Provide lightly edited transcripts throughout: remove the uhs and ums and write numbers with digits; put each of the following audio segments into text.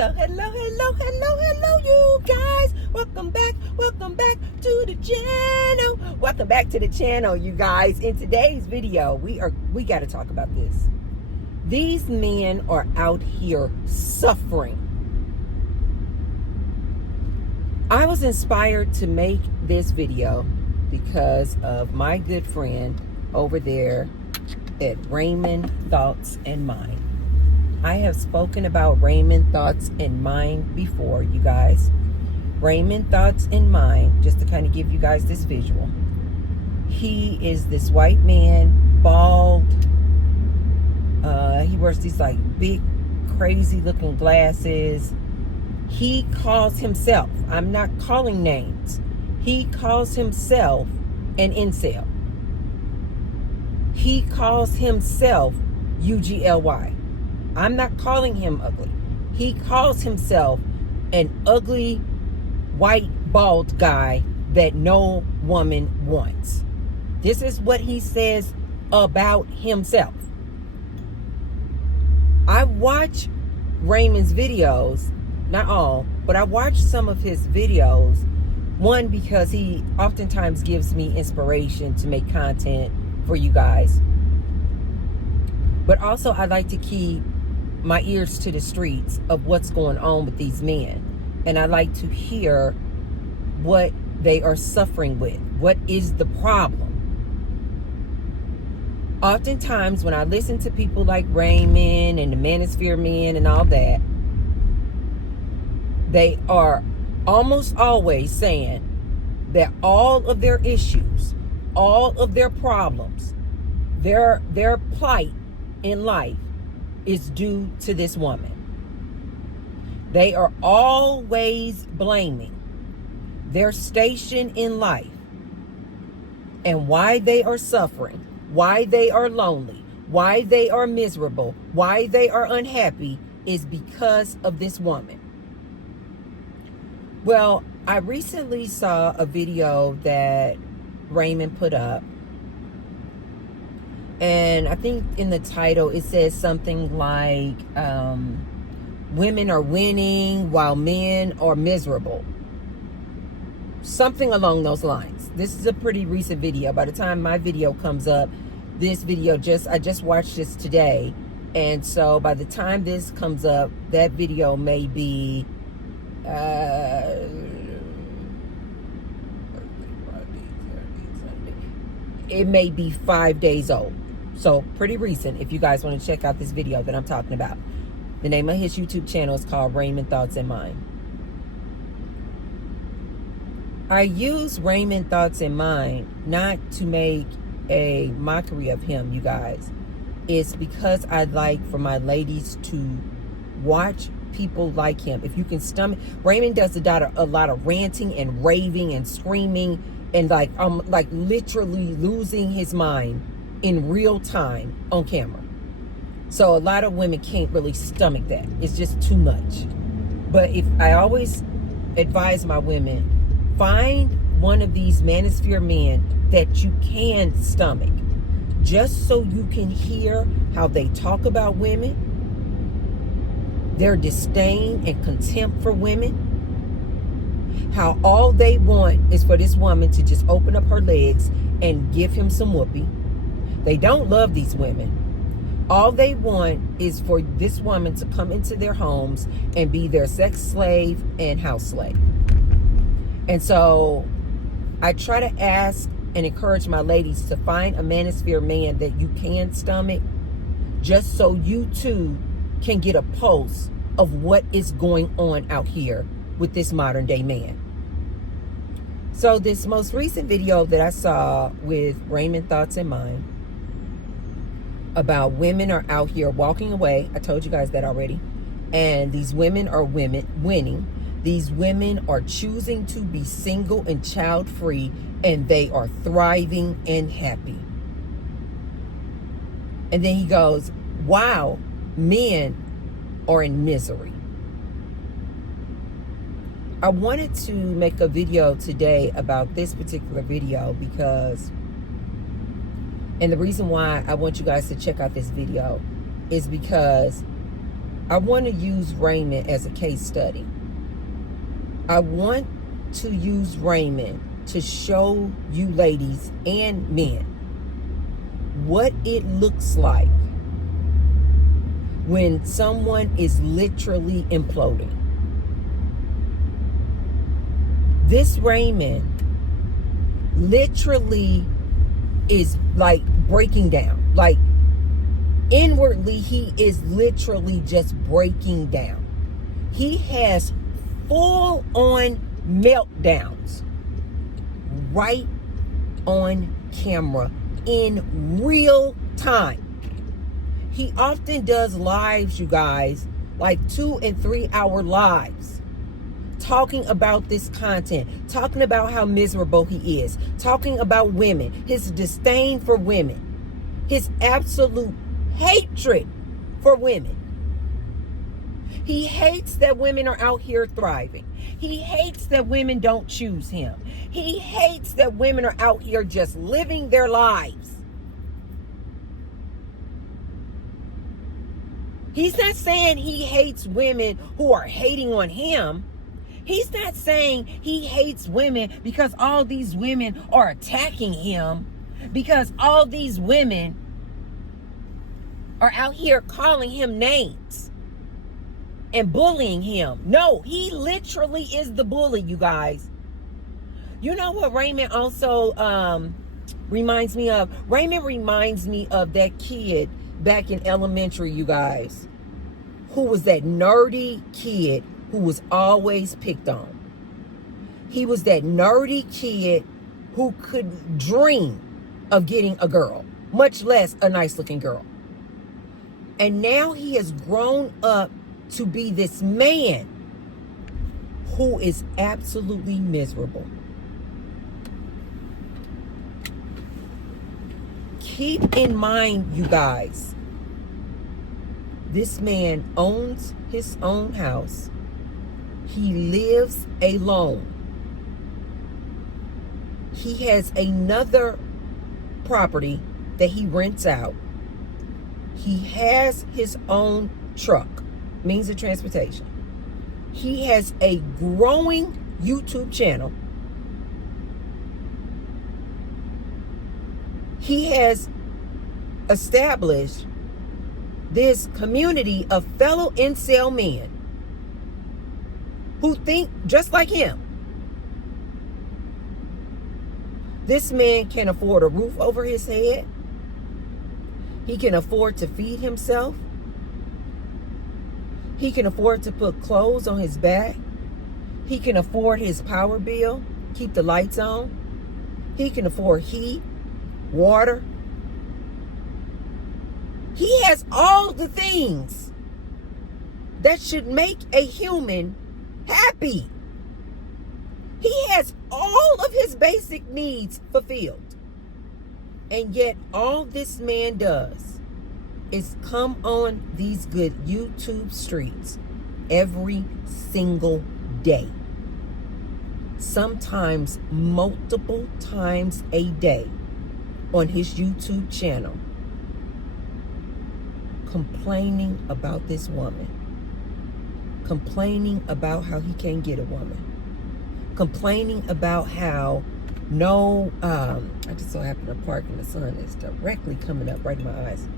Hello, you guys. Welcome back to the channel. Welcome back to the channel, you guys. In today's video, we got to talk about this. These men are out here suffering. I was inspired to make this video because of my good friend over there at Raymond Thoughts and Mind. I have spoken about Raymond Thoughts and Mind before, you guys. Raymond Thoughts and Mind, just to kind of give you guys this visual. He is this white man, bald. He wears these like big, crazy looking glasses. He calls himself, I'm not calling names, he calls himself an incel. He calls himself UGLY. I'm not calling him ugly. He calls himself an ugly, white, bald guy that no woman wants. This is what he says about himself. I watch Raymond's videos, not all, but I watch some of his videos. One, because he oftentimes gives me inspiration to make content for you guys. But also I like to keep my ears to the streets of what's going on with these men. And I like to hear what they are suffering with. What is the problem? Oftentimes when I listen to people like Raymond and the Manosphere men and all that, they are almost always saying that all of their issues, all of their problems, their plight in life is due to this woman. They are always blaming their station in life and why they are suffering, why they are lonely, why they are miserable, why they are unhappy is because of this woman. Well, I recently saw a video that Raymond put up, and I think in the title it says something like women are winning while men are miserable. Something along those lines. This is a pretty recent video. By the time my video comes up, this video I just watched this today. And so by the time this comes up, that video may be it may be 5 days old. So pretty recent if you guys want to check out this video that I'm talking about. The name of his YouTube channel is called Raymond Thoughts and Mind. I use Raymond Thoughts and Mind not to make a mockery of him, you guys. It's because I'd like for my ladies to watch people like him. If you can stomach, Raymond does a lot of ranting and raving and screaming and like literally losing his mind in real time on camera. So a lot of women can't really stomach that. It's just too much. But if I always advise my women, find one of these manosphere men that you can stomach, just so you can hear how they talk about women, their disdain and contempt for women, how all they want is for this woman to just open up her legs and give him some whoopee. They don't love these women. All they want is for this woman to come into their homes and be their sex slave and house slave. And so I try to ask and encourage my ladies to find a manosphere man that you can stomach, just so you too can get a pulse of what is going on out here with this modern day man. So this most recent video that I saw with Raymond Thoughts and Mind about women are out here walking away. I told you guys that already. And these women are winning. These women are choosing to be single and child free, and they are thriving and happy. And then he goes, wow, men are in misery. I wanted to make a video today about this particular video because, and the reason why I want you guys to check out this video is because I want to use Raymond as a case study. I want to use Raymond to show you ladies and men what it looks like when someone is literally imploding. This Raymond literally is like breaking down. Like inwardly, he is literally just breaking down. He has full on meltdowns right on camera in real time. He often does lives, you guys, like 2 and 3 hour lives, talking about this content, talking about how miserable he is, talking about women, his disdain for women, his absolute hatred for women. He hates that women are out here thriving. He hates that women don't choose him. He hates that women are out here just living their lives. He's not saying he hates women who are hating on him. He's not saying he hates women because all these women are attacking him, because all these women are out here calling him names and bullying him. No, he literally is the bully, you guys. You know what Raymond also reminds me of? Raymond reminds me of that kid back in elementary, you guys, who was that nerdy kid who was always picked on. He was that nerdy kid who couldn't dream of getting a girl, much less a nice looking girl. And now he has grown up to be this man who is absolutely miserable. Keep in mind, you guys, this man owns his own house. He lives alone. He has another property that he rents out. He has his own truck, means of transportation. He has a growing YouTube channel. He has established this community of fellow incel men who think just like him. This man can afford a roof over his head. He can afford to feed himself. He can afford to put clothes on his back. He can afford his power bill, keep the lights on. He can afford heat, water. He has all the things that should make a human happy. He has all of his basic needs fulfilled. And yet all this man does is come on these good YouTube streets every single day. Sometimes multiple times a day on his YouTube channel, complaining about this woman, complaining about how he can't get a woman, complaining about how I just so happen to park and the sun is directly coming up right in my eyes.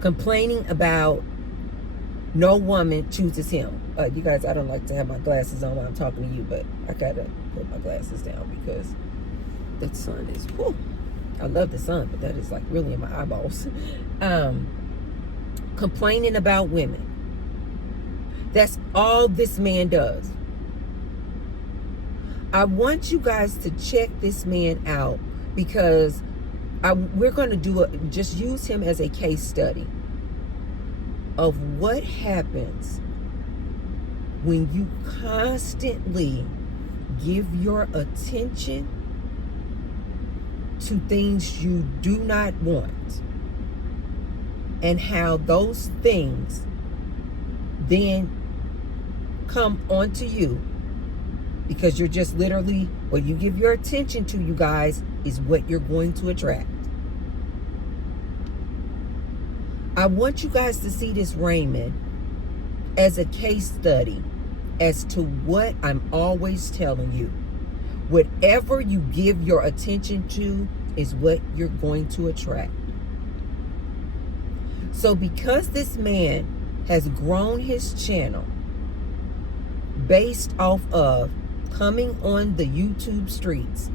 Complaining about no woman chooses him. You guys, I don't like to have my glasses on while I'm talking to you, but I gotta put my glasses down because the sun is, whew, I love the sun, but that is like really in my eyeballs. Complaining about women. That's all this man does. I want you guys to check this man out because we're going to just use him as a case study of what happens when you constantly give your attention to things you do not want, and how those things then come onto you. Because you're just literally, what you give your attention to, you guys, is what you're going to attract. I want you guys to see this Raymond as a case study as to what I'm always telling you. Whatever you give your attention to is what you're going to attract. So because this man has grown his channel based off of coming on the YouTube streets,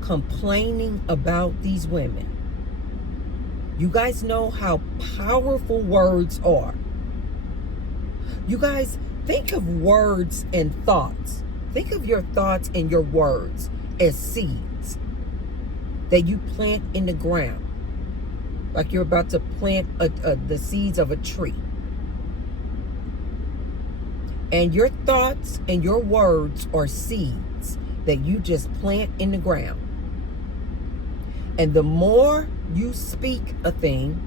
complaining about these women, you guys know how powerful words are. You guys, think of words and thoughts. Think of your thoughts and your words as seeds that you plant in the ground. Like you're about to plant the seeds of a tree. And your thoughts and your words are seeds that you just plant in the ground. And the more you speak a thing,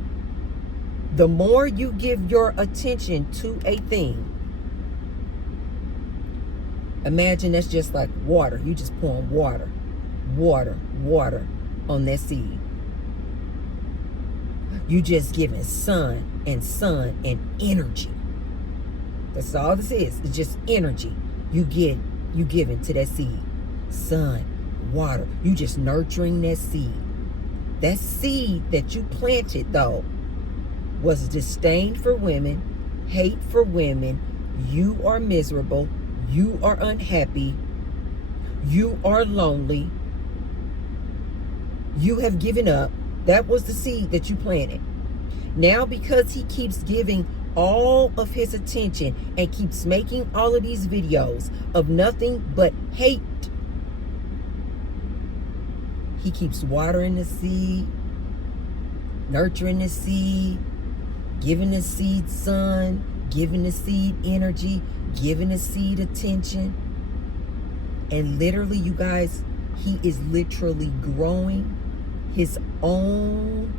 the more you give your attention to a thing. Imagine that's just like water. You just pouring water on that seed. You just giving sun and energy. That's all this is. It's just energy. You giving to that seed. Sun, water. You just nurturing that seed. That seed that you planted, though, was disdain for women, hate for women. You are miserable. You are unhappy. You are lonely. You have given up. That was the seed that you planted. Now, because he keeps giving all of his attention and keeps making all of these videos of nothing but hate, he keeps watering the seed, nurturing the seed, giving the seed sun, giving the seed energy, giving the seed attention. And literally, you guys, he is literally growing his own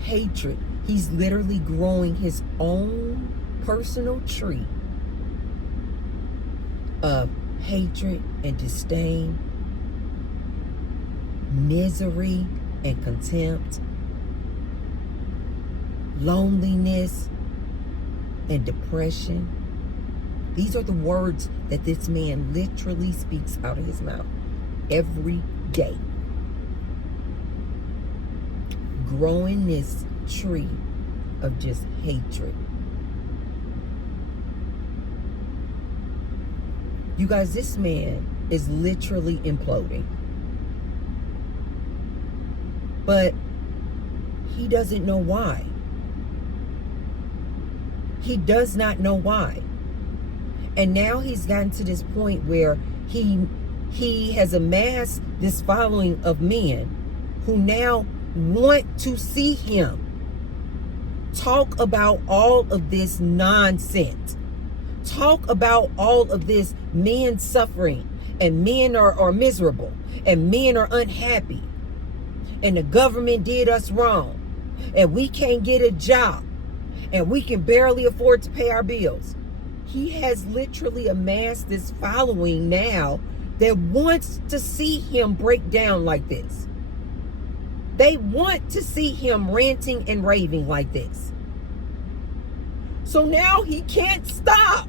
hatred. He's literally growing his own personal tree of hatred and disdain, misery and contempt, loneliness and depression. These are the words that this man literally speaks out of his mouth every day. Growing this tree of just hatred. You guys, this man is literally imploding. But he doesn't know why. He does not know why. And now he's gotten to this point where he has amassed this following of men who now want to see him talk about all of this nonsense. Talk about all of this men suffering, and men are miserable, and men are unhappy, and the government did us wrong, and we can't get a job, and we can barely afford to pay our bills. He has literally amassed this following now that wants to see him break down like this. They want to see him ranting and raving like this. So now he can't stop.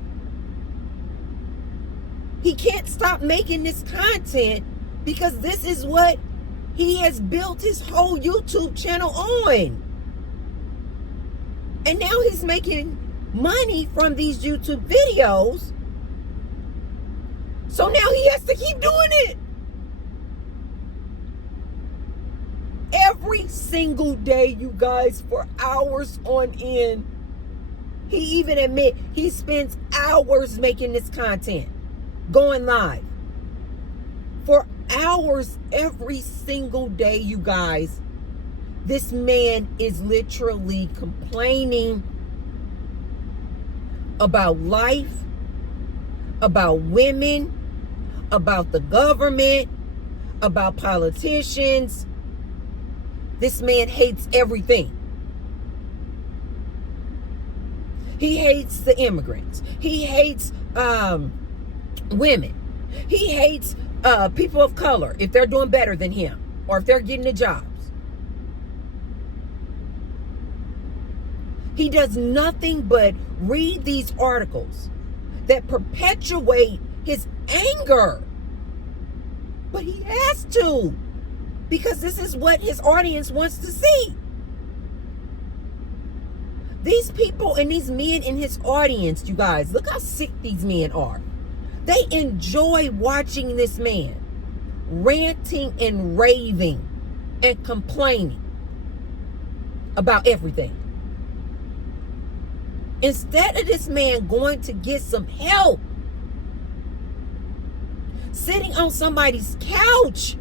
He can't stop making this content because this is what he has built his whole YouTube channel on. And now he's making money from these YouTube videos. So now he has to keep doing it. Every single day, you guys, for hours on end. He even admit he spends hours making this content, going live. For hours every single day, you guys. This man is literally complaining about life, about women, about the government, about politicians. This man hates everything. He hates the immigrants. He hates women. He hates people of color if they're doing better than him or if they're getting the jobs. He does nothing but read these articles that perpetuate his anger. But he has to, because this is what his audience wants to see. These people and these men in his audience, you guys, look how sick these men are. They enjoy watching this man ranting and raving and complaining about everything. Instead of this man going to get some help, sitting on somebody's couch,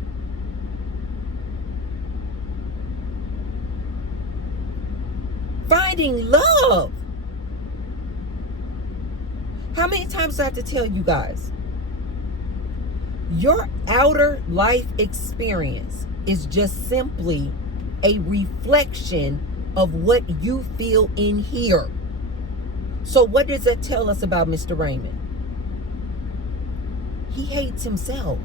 finding love. How many times do I have to tell you guys? Your outer life experience is just simply a reflection of what you feel in here. So what does that tell us about Mr. Raymond? He hates himself.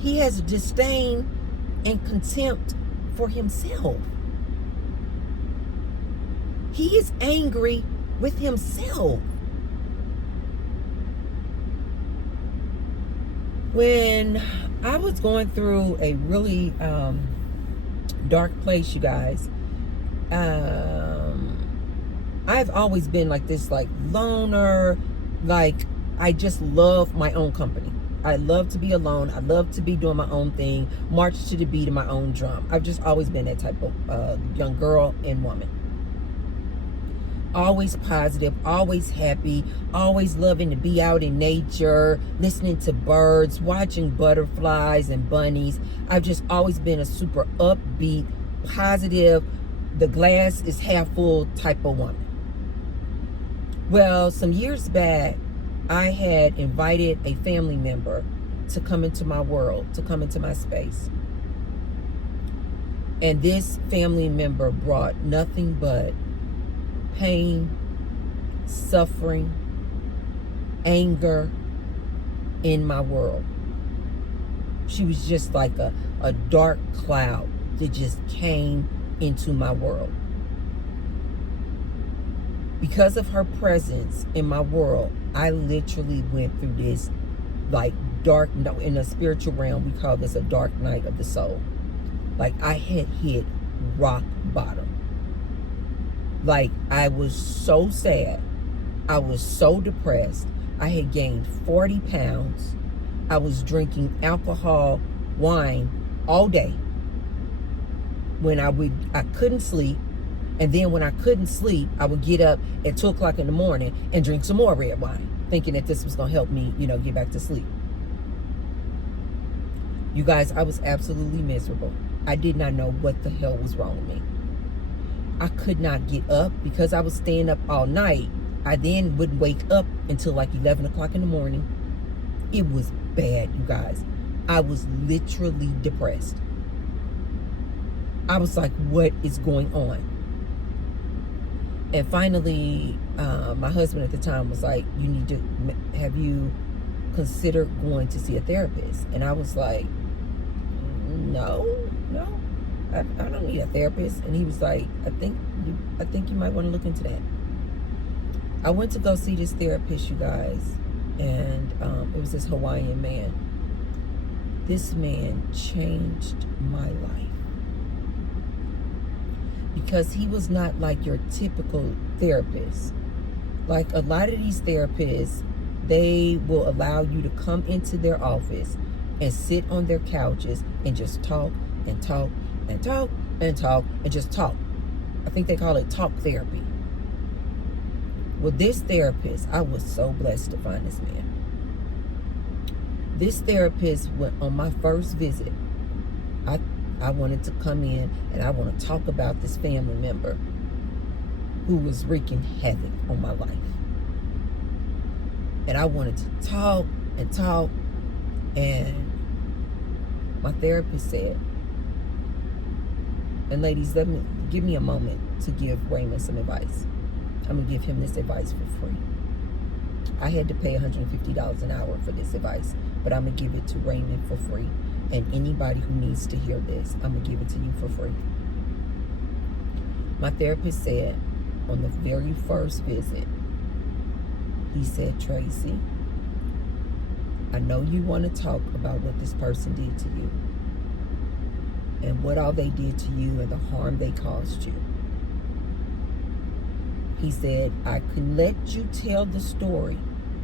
He has disdain and contempt for himself. He is angry with himself. When I was going through a really dark place, you guys, I've always been like this, like loner, like I just love my own company. I love to be alone. I love to be doing my own thing, march to the beat of my own drum. I've just always been that type of young girl and woman. Always positive, always happy, always loving to be out in nature, listening to birds, watching butterflies and bunnies. I've just always been a super upbeat, positive, the glass is half full type of woman. Well, some years back, I had invited a family member to come into my world, to come into my space. And this family member brought nothing but pain, suffering, anger in my world. She was just like a dark cloud that just came into my world. Because of her presence in my world, I literally went through this like dark, in a spiritual realm, we call this a dark night of the soul. Like I had hit rock bottom. Like I was so sad. I was so depressed. I had gained 40 pounds. I was drinking alcohol, wine all day. When I couldn't sleep. And then when I couldn't sleep, I would get up at 2 o'clock in the morning and drink some more red wine, thinking that this was going to help me, get back to sleep. You guys, I was absolutely miserable. I did not know what the hell was wrong with me. I could not get up because I was staying up all night. I then wouldn't wake up until like 11 o'clock in the morning. It was bad, you guys. I was literally depressed. I was like, what is going on? And finally, my husband at the time was like, have you considered going to see a therapist? And I was like, no, I don't need a therapist. And he was like, I think you might want to look into that. I went to go see this therapist, you guys, and it was this Hawaiian man. This man changed my life. Because he was not like your typical therapist. Like a lot of these therapists, they will allow you to come into their office and sit on their couches and just talk and talk and talk and talk and just talk. I think they call it talk therapy. Well, this therapist, I was so blessed to find this man. This therapist went on my first visit. I wanted to come in and I want to talk about this family member who was wreaking havoc on my life. And I wanted to talk and talk, and my therapist said, and ladies, give me a moment to give Raymond some advice. I'm going to give him this advice for free. I had to pay $150 an hour for this advice, but I'm going to give it to Raymond for free. And anybody who needs to hear this, I'm going to give it to you for free. My therapist said on the very first visit, he said, Tracy, I know you want to talk about what this person did to you and what all they did to you and the harm they caused you. He said, I could let you tell the story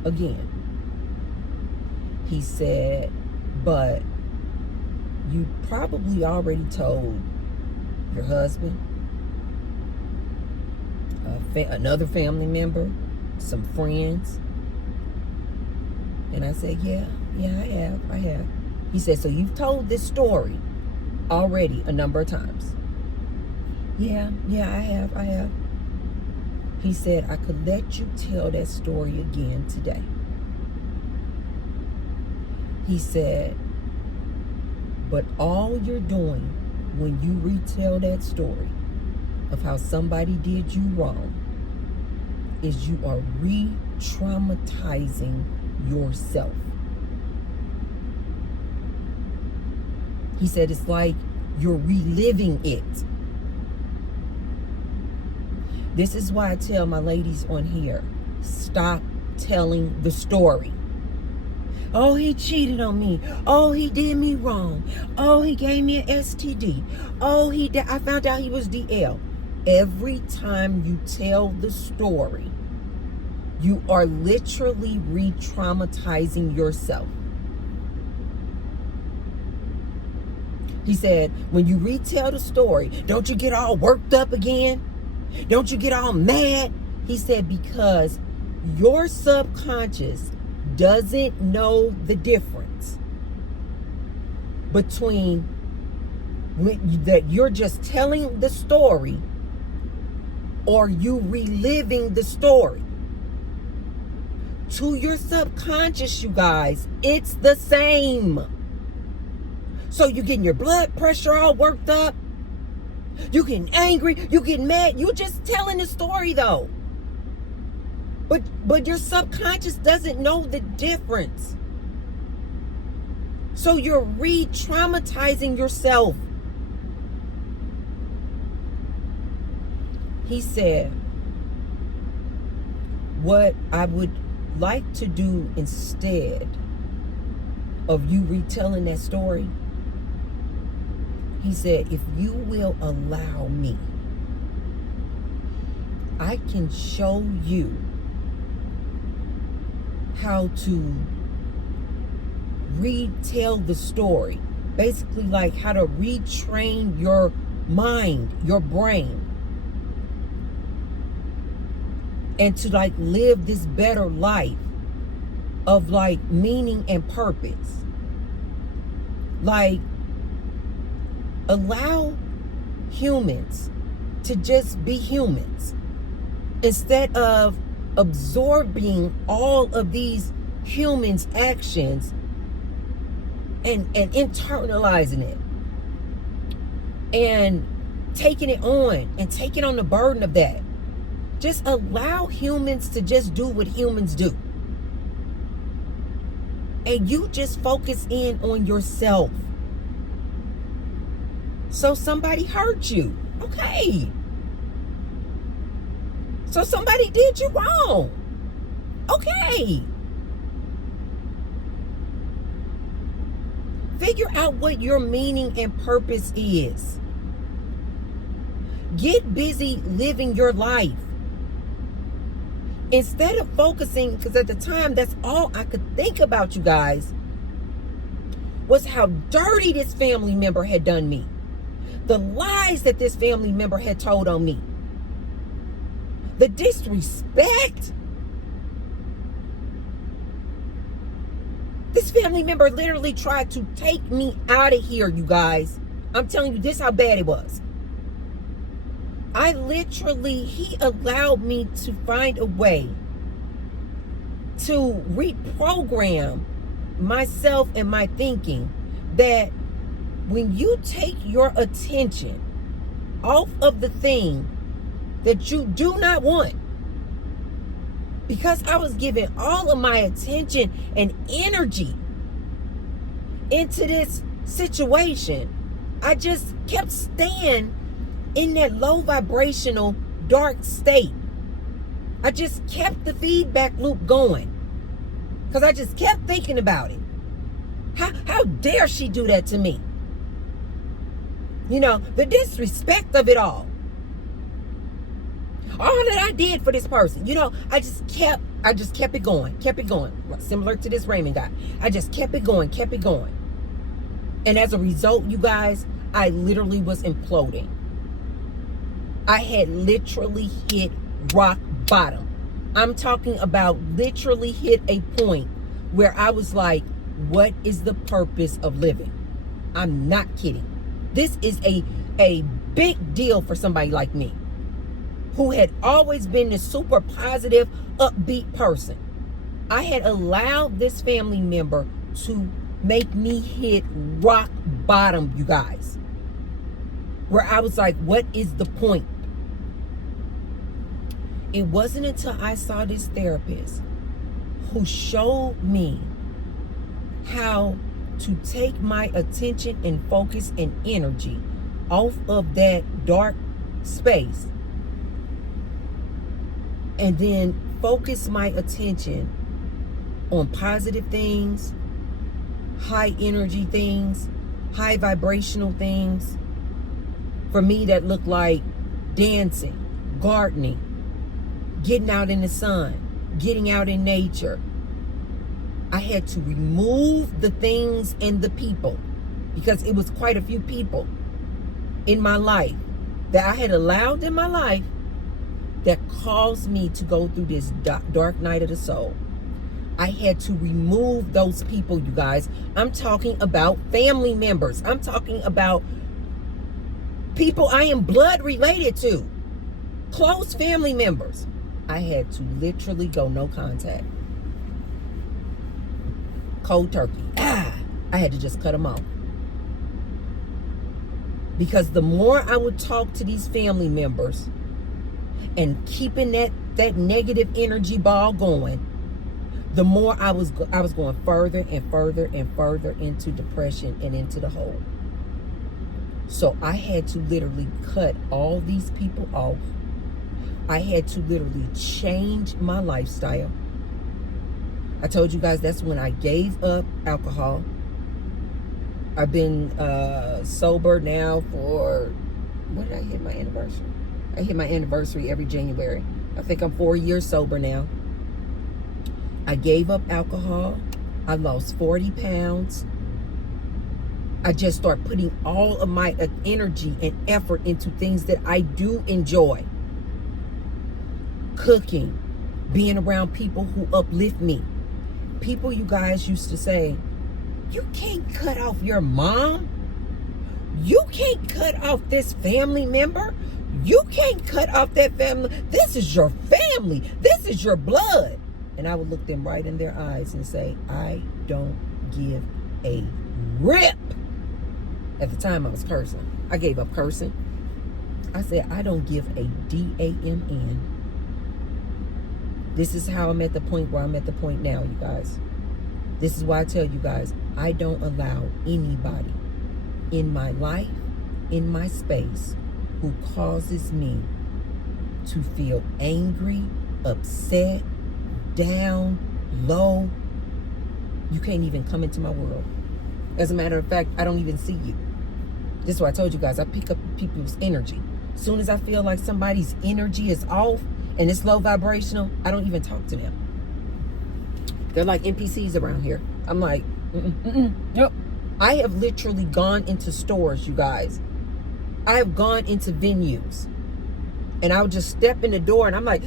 again. He said, but you probably already told your husband, another family member, some friends. And I said, yeah, I have. He said, so you've told this story already a number of times. Yeah, I have. He said, I could let you tell that story again today. He said, but all you're doing when you retell that story of how somebody did you wrong is you are re-traumatizing yourself. He said it's like you're reliving it. This is why I tell my ladies on here, stop telling the story. Oh, he cheated on me. Oh, he did me wrong. Oh, he gave me an STD. Oh, I found out he was DL. Every time you tell the story, you are literally re-traumatizing yourself. He said, when you retell the story, don't you get all worked up again? Don't you get all mad? He said, because your subconscious doesn't know the difference between that you're just telling the story or you reliving the story. To your subconscious, you guys, it's the same. So you're getting your blood pressure all worked up. You getting angry. You getting mad. You just telling the story though. But your subconscious doesn't know the difference. So you're re-traumatizing yourself. He said, what I would like to do instead of you retelling that story, he said, if you will allow me, I can show you how to retell the story. Basically, like how to retrain your mind, your brain, and to like live this better life of like meaning and purpose. Like, allow humans to just be humans instead of absorbing all of these humans' actions and internalizing it and taking it on and taking on the burden of that. Just allow humans to just do what humans do. And you just focus in on yourself. So somebody hurt you. Okay. So somebody did you wrong. Okay. Figure out what your meaning and purpose is. Get busy living your life. Instead of focusing, because at the time, that's all I could think about, you guys, was how dirty this family member had done me. The lies that this family member had told on me. The disrespect. This family member literally tried to take me out of here, you guys. I'm telling you, this how bad it was. He allowed me to find a way to reprogram myself and my thinking that when you take your attention off of the thing that you do not want, because I was giving all of my attention and energy into this situation, I just kept staying in that low vibrational, dark state. I just kept the feedback loop going. Because I just kept thinking about it. How dare she do that to me? You know, the disrespect of it all. All that I did for this person. You know, I just kept it going. Similar to this Raymond guy. I just kept it going. And as a result, you guys, I literally was imploding. I had literally hit rock bottom. I'm talking about literally hit a point where I was like, what is the purpose of living? I'm not kidding. This is a big deal for somebody like me, who had always been a super positive, upbeat person. I had allowed this family member to make me hit rock bottom, you guys. Where I was like, what is the point? It wasn't until I saw this therapist who showed me how to take my attention and focus and energy off of that dark space and then focus my attention on positive things, high energy things, high vibrational things. For me, that looked like dancing, gardening, getting out in the sun, getting out in nature. I had to remove the things and the people, because it was quite a few people in my life that I had allowed in my life that caused me to go through this dark night of the soul. I had to remove those people, you guys. I'm talking about family members. I'm talking about people I am blood related to, close family members. I had to literally go no contact. Cold turkey. I had to just cut them off. Because the more I would talk to these family members and keeping that negative energy ball going, the more I was going further and further and further into depression and into the hole. So I had to literally cut all these people off. I had to literally change my lifestyle. I told you guys that's when I gave up alcohol. I've been sober now for, when did I hit my anniversary? I hit my anniversary every January. I think I'm 4 years sober now. I gave up alcohol. I lost 40 pounds. I just start putting all of my energy and effort into things that I do enjoy. Cooking, being around people who uplift me. People, you guys, used to say, you can't cut off your mom. You can't cut off this family member. You can't cut off that family. This is your family. This is your blood. And I would look them right in their eyes and say, I don't give a rip. At the time, I was cursing. I gave up cursing. I said, I don't give a damn. This is how I'm at the point where I'm at the point now, you guys. This is why I tell you guys, I don't allow anybody in my life, in my space, who causes me to feel angry, upset, down, low. You can't even come into my world. As a matter of fact, I don't even see you. This is why I told you guys, I pick up people's energy. As soon as I feel like somebody's energy is off and it's low vibrational, I don't even talk to them. They're like NPCs around here. I'm like, yep. I have literally gone into stores, you guys. I have gone into venues. And I would just step in the door and I'm like,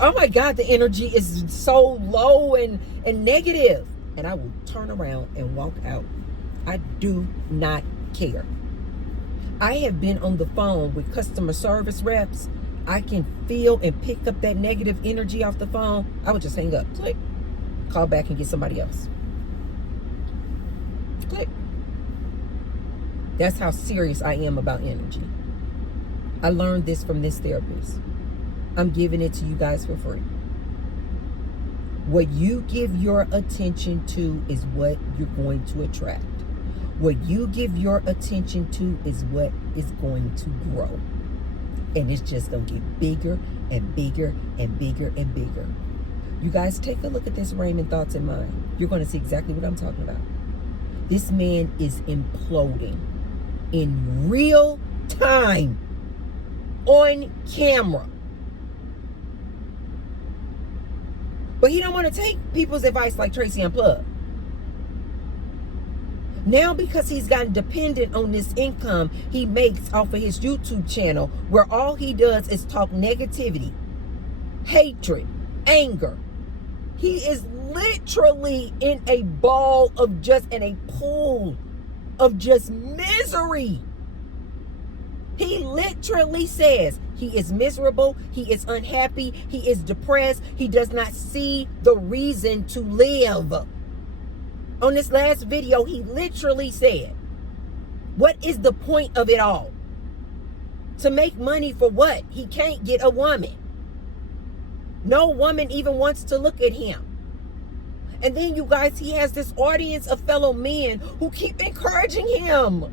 oh my God, the energy is so low and negative. And I will turn around and walk out. I do not care. I have been on the phone with customer service reps. I can feel and pick up that negative energy off the phone. I would just hang up, click, call back and get somebody else. Click. That's how serious I am about energy. I learned this from this therapist. I'm giving it to you guys for free. What you give your attention to is what you're going to attract. What you give your attention to is what is going to grow. And it's just going to get bigger and bigger and bigger and bigger. You guys, take a look at this Raymond Thoughts in Mind. You're going to see exactly what I'm talking about. This man is imploding in real time, on camera. But he don't want to take people's advice like Tracy Unplugged. Now, because he's gotten dependent on this income he makes off of his YouTube channel, where all he does is talk negativity, hatred, anger. He is literally in a ball of just, in a pool of just misery. He literally says he is miserable, he is unhappy, he is depressed, he does not see the reason to live. On this last video, he literally said, what is the point of it all? To make money for what? He can't get a woman. No woman even wants to look at him. And then, you guys, he has this audience of fellow men who keep encouraging him.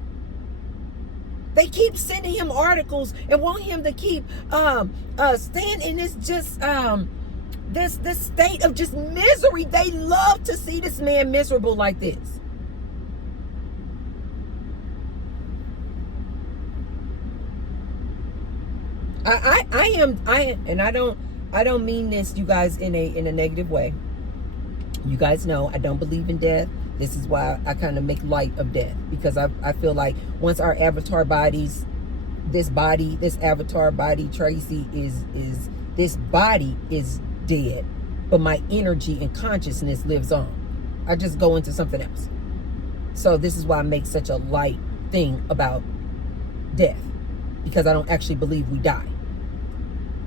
They keep sending him articles and want him to keep staying in this just this state of just misery. They love to see this man miserable like this. I don't mean this, you guys, in a negative way. You guys know I don't believe in death. This is why I kind of make light of death, because I feel like once our avatar bodies, this avatar body, Tracy, this body is dead, but my energy and consciousness lives on. I just go into something else. So this is why I make such a light thing about death, because I don't actually believe we die.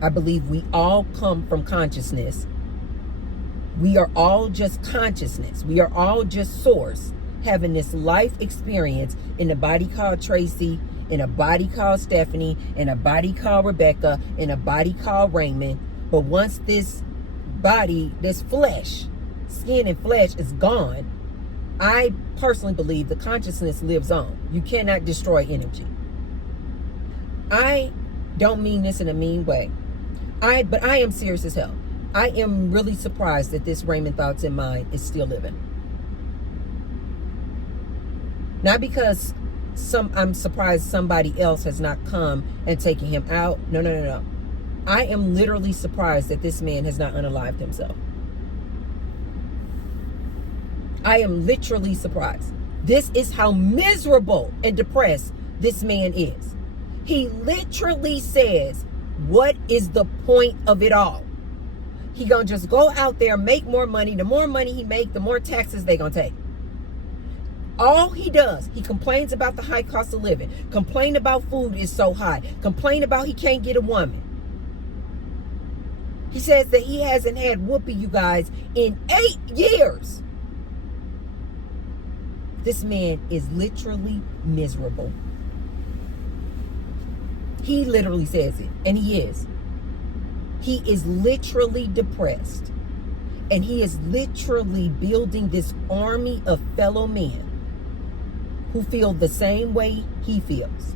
I believe we all come from consciousness. We are all just consciousness. We are all just source, having this life experience in a body called Tracy, in a body called Stephanie, in a body called Rebecca, in a body called Raymond. But once this body, this flesh, skin and flesh is gone, I personally believe the consciousness lives on. You cannot destroy energy. I don't mean this in a mean way. But I am serious as hell. I am really surprised that this Raymond Thoughts in Mind is still living. Not because I'm surprised somebody else has not come and taken him out. No. I am literally surprised that this man has not unalived himself. I am literally surprised. This is how miserable and depressed this man is. He literally says, what is the point of it all? He gonna just go out there, make more money. The more money he make, the more taxes they gonna take. All he does, he complains about the high cost of living, complain about food is so high, complain about he can't get a woman. He says that he hasn't had whoopee, you guys, in 8 years. This man is literally miserable. He literally says it, and he is. He is literally depressed. And he is literally building this army of fellow men who feel the same way he feels.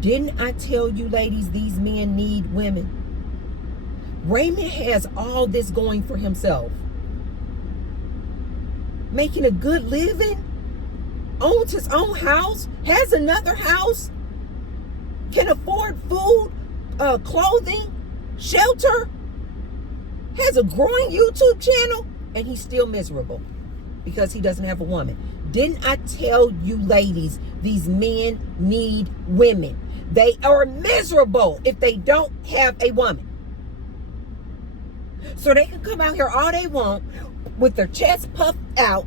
Didn't I tell you, ladies, these men need women? Raymond has all this going for himself. Making a good living, owns his own house, has another house, can afford food, clothing, shelter, has a growing YouTube channel, and he's still miserable because he doesn't have a woman. Didn't I tell you, ladies, these men need women? They are miserable if they don't have a woman. So they can come out here all they want with their chest puffed out.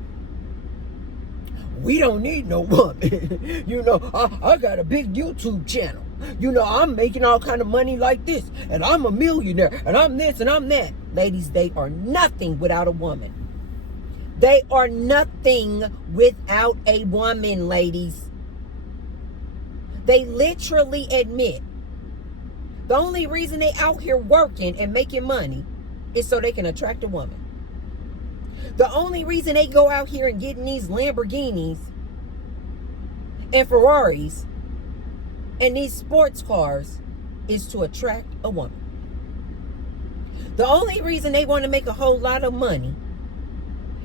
We don't need no woman. You know, I got a big YouTube channel. You know, I'm making all kind of money like this, and I'm a millionaire, and I'm this and I'm that. Ladies, they are nothing without a woman. They are nothing without a woman, ladies. They literally admit the only reason they out here working and making money is so they can attract a woman. The only reason they go out here and getting these Lamborghinis and Ferraris and these sports cars is to attract a woman. The only reason they want to make a whole lot of money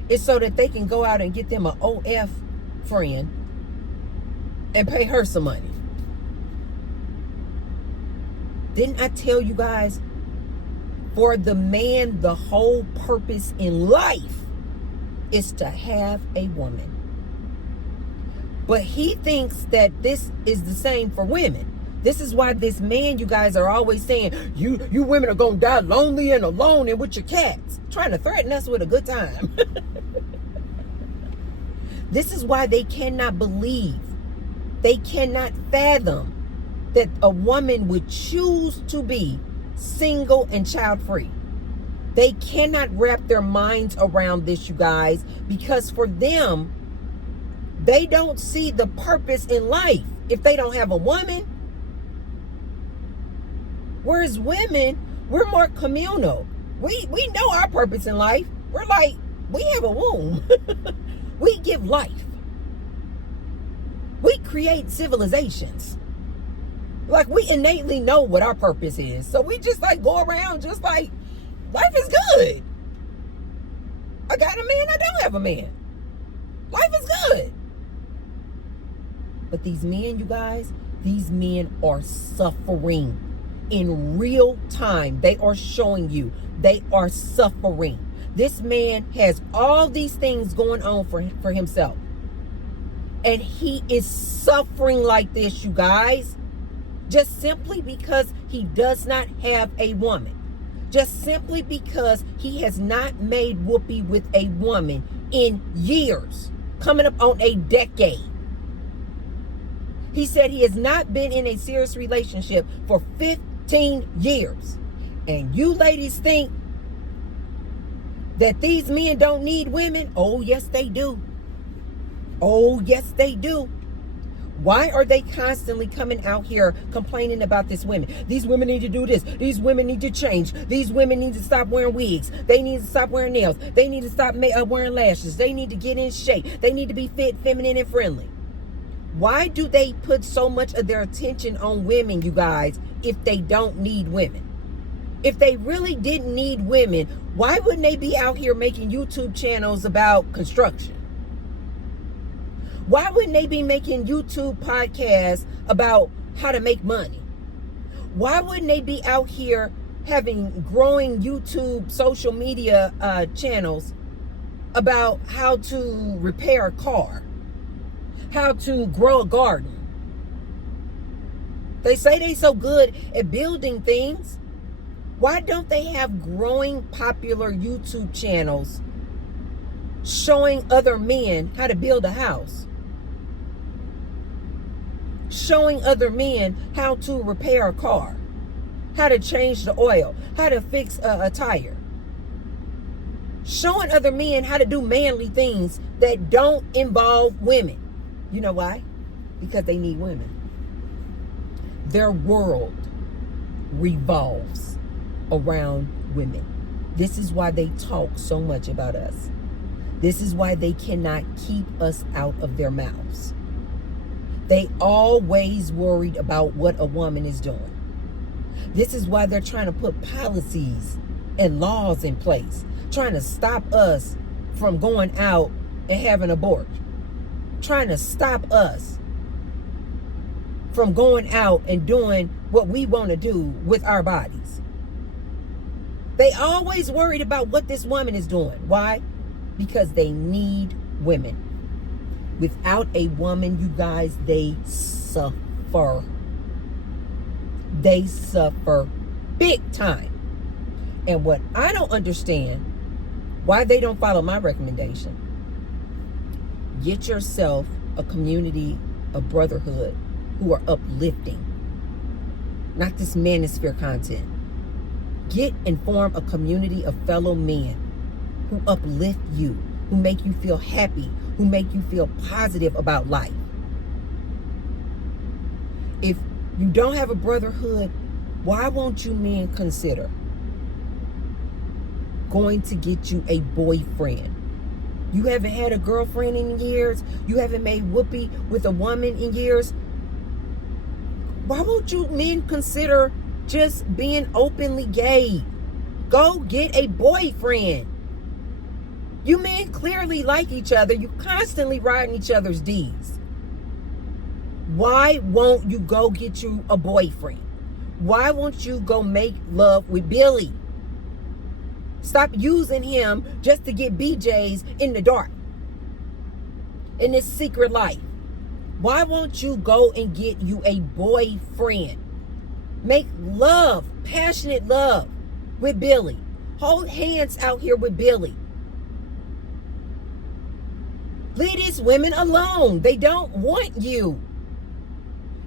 is so that they can go out and get them an OF friend and pay her some money. Didn't I tell you guys, for the man, the whole purpose in life is to have a woman. But he thinks that this is the same for women. This is why this man, you guys, are always saying, you women are going to die lonely and alone and with your cats. Trying to threaten us with a good time. This is why they cannot believe, they cannot fathom that a woman would choose to be single and child-free. They cannot wrap their minds around this, you guys, because for them, they don't see the purpose in life if they don't have a woman. Whereas women, we're more communal. We know our purpose in life. We're like, we have a womb. We give life. We create civilizations. Like, we innately know what our purpose is. So we just like go around just like, life is good. I got a man, I don't have a man. Life is good. But these men, you guys, these men are suffering in real time. They are showing you they are suffering. This man has all these things going on for himself. And he is suffering like this, you guys. Just simply because he does not have a woman. Just simply because he has not made whoopee with a woman in years. Coming up on a decade. He said he has not been in a serious relationship for 15 years. And you ladies think that these men don't need women? Oh, yes, they do. Oh, yes, they do. Why are they constantly coming out here complaining about this women? These women need to do this. These women need to change. These women need to stop wearing wigs. They need to stop wearing nails. They need to stop wearing lashes. They need to get in shape. They need to be fit, feminine, and friendly. Why do they put so much of their attention on women, you guys, if they don't need women? If they really didn't need women, why wouldn't they be out here making YouTube channels about construction? Why wouldn't they be making YouTube podcasts about how to make money? Why wouldn't they be out here having growing YouTube social media channels about how to repair a car, how to grow a garden? They say they so good at building things. Why don't they have growing popular YouTube channels showing other men how to build a house? Showing other men how to repair a car, how to change the oil, how to fix a tire. Showing other men how to do manly things that don't involve women. You know why? Because they need women. Their world revolves around women. This is why they talk so much about us. This is why they cannot keep us out of their mouths. They always worried about what a woman is doing. This is why they're trying to put policies and laws in place, trying to stop us from going out and having abortion, trying to stop us from going out and doing what we want to do with our bodies. They always worried about what this woman is doing. Why? Because they need women. Without a woman, you guys, they suffer. They suffer big time. And what I don't understand, why they don't follow my recommendation. Get yourself a community, a brotherhood who are uplifting. Not this manosphere content. Get and form a community of fellow men who uplift you, who make you feel happy, who make you feel positive about life. If you don't have a brotherhood, why won't you men consider going to get you a boyfriend? You haven't had a girlfriend in years. You haven't made whoopee with a woman in years. Why won't you men consider just being openly gay? Go get a boyfriend. You men clearly like each other. You constantly riding each other's D's. Why won't you go get you a boyfriend? Why won't you go make love with Billy? Stop using him just to get BJs in the dark. In this secret life. Why won't you go and get you a boyfriend? Make love, passionate love with Billy. Hold hands out here with Billy. Leave these women alone. They don't want you.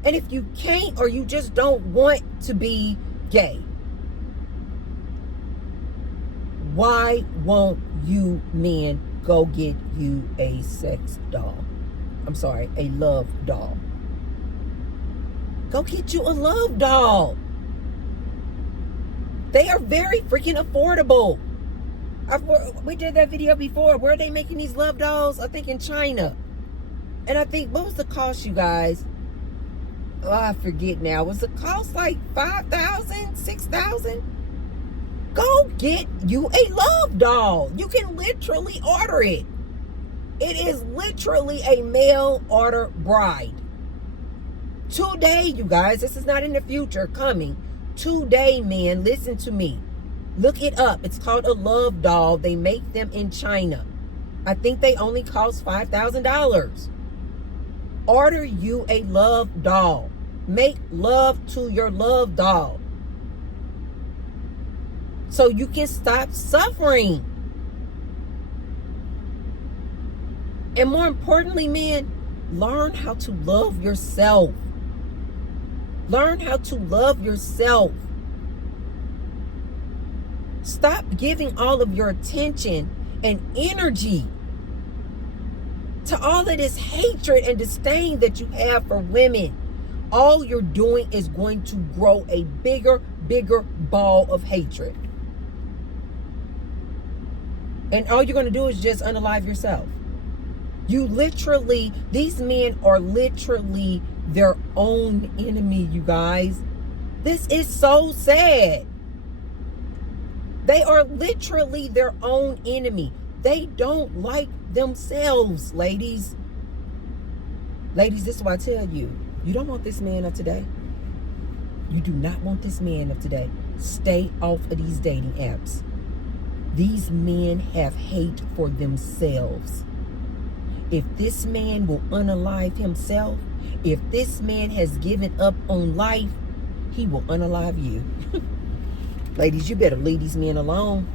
And if you can't or you just don't want to be gay, why won't you men go get you a sex doll? I'm sorry, a love doll. Go get you a love doll. They are very freaking affordable. We did that video before. Where are they making these love dolls? I think in China. And I think, what was the cost, you guys? Oh, I forget now. Was the cost like $5,000, $6,000? Go get you a love doll. You can literally order it. It is literally a mail order bride. Today, you guys, this is not in the future coming. Today, men, listen to me. Look it up. It's called a love doll. They make them in China. I think they only cost $5,000. Order you a love doll. Make love to your love doll. So you can stop suffering. And more importantly, men, learn how to love yourself. Learn how to love yourself. Stop giving all of your attention and energy to all of this hatred and disdain that you have for women. All you're doing is going to grow a bigger ball of hatred. And all you're going to do is just unalive yourself. These men are literally their own enemy, you guys. This is so sad. They are literally their own enemy. They don't like themselves, ladies. Ladies, this is what I tell you. You don't want this man of today. You do not want this man of today. Stay off of these dating apps. These men have hate for themselves. If this man will unalive himself, if this man has given up on life, he will unalive you. Ladies, you better leave these men alone.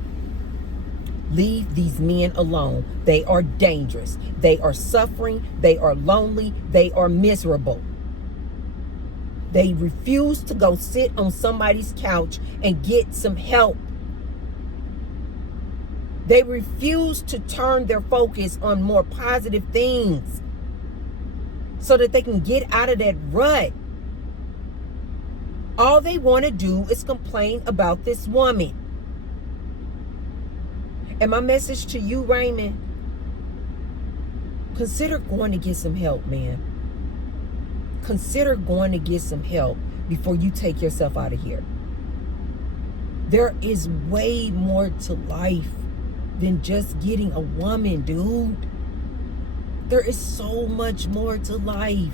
Leave these men alone. They are dangerous. They are suffering. They are lonely. They are miserable. They refuse to go sit on somebody's couch and get some help. They refuse to turn their focus on more positive things so that they can get out of that rut. All they want to do is complain about this woman. And my message to you, Raymond, consider going to get some help, man. Consider going to get some help before you take yourself out of here. There is way more to life than just getting a woman, dude. There is so much more to life.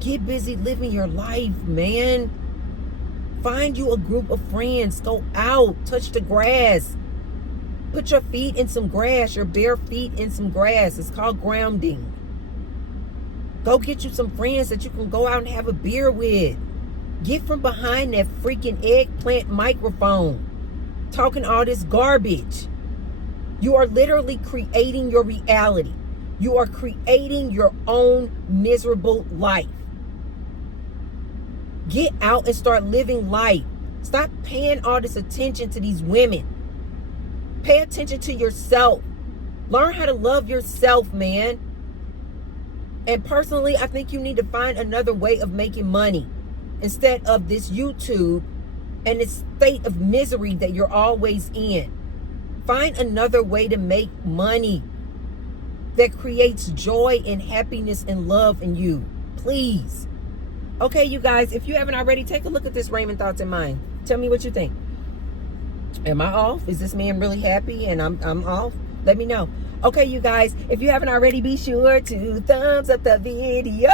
Get busy living your life, man. Find you a group of friends. Go out. Touch the grass. Put your feet in some grass. Your bare feet in some grass. It's called grounding. Go get you some friends that you can go out and have a beer with. Get from behind that freaking eggplant microphone. Talking all this garbage. You are literally creating your reality. You are creating your own miserable life. Get out and start living life. Stop paying all this attention to these women. Pay attention to yourself. Learn how to love yourself, man. And personally, I think you need to find another way of making money instead of this YouTube and this state of misery that you're always in. Find another way to make money that creates joy and happiness and love in you. Please. Okay, you guys, if you haven't already, take a look at this Raymond Thoughts in Mind. Tell me what you think. Am I off? Is this man really happy and I'm off? Let me know. Okay, you guys, if you haven't already, be sure to thumbs up the video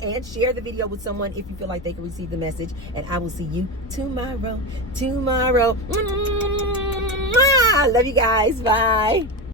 and share the video with someone if you feel like they can receive the message. And I will see you tomorrow. Love you guys. Bye.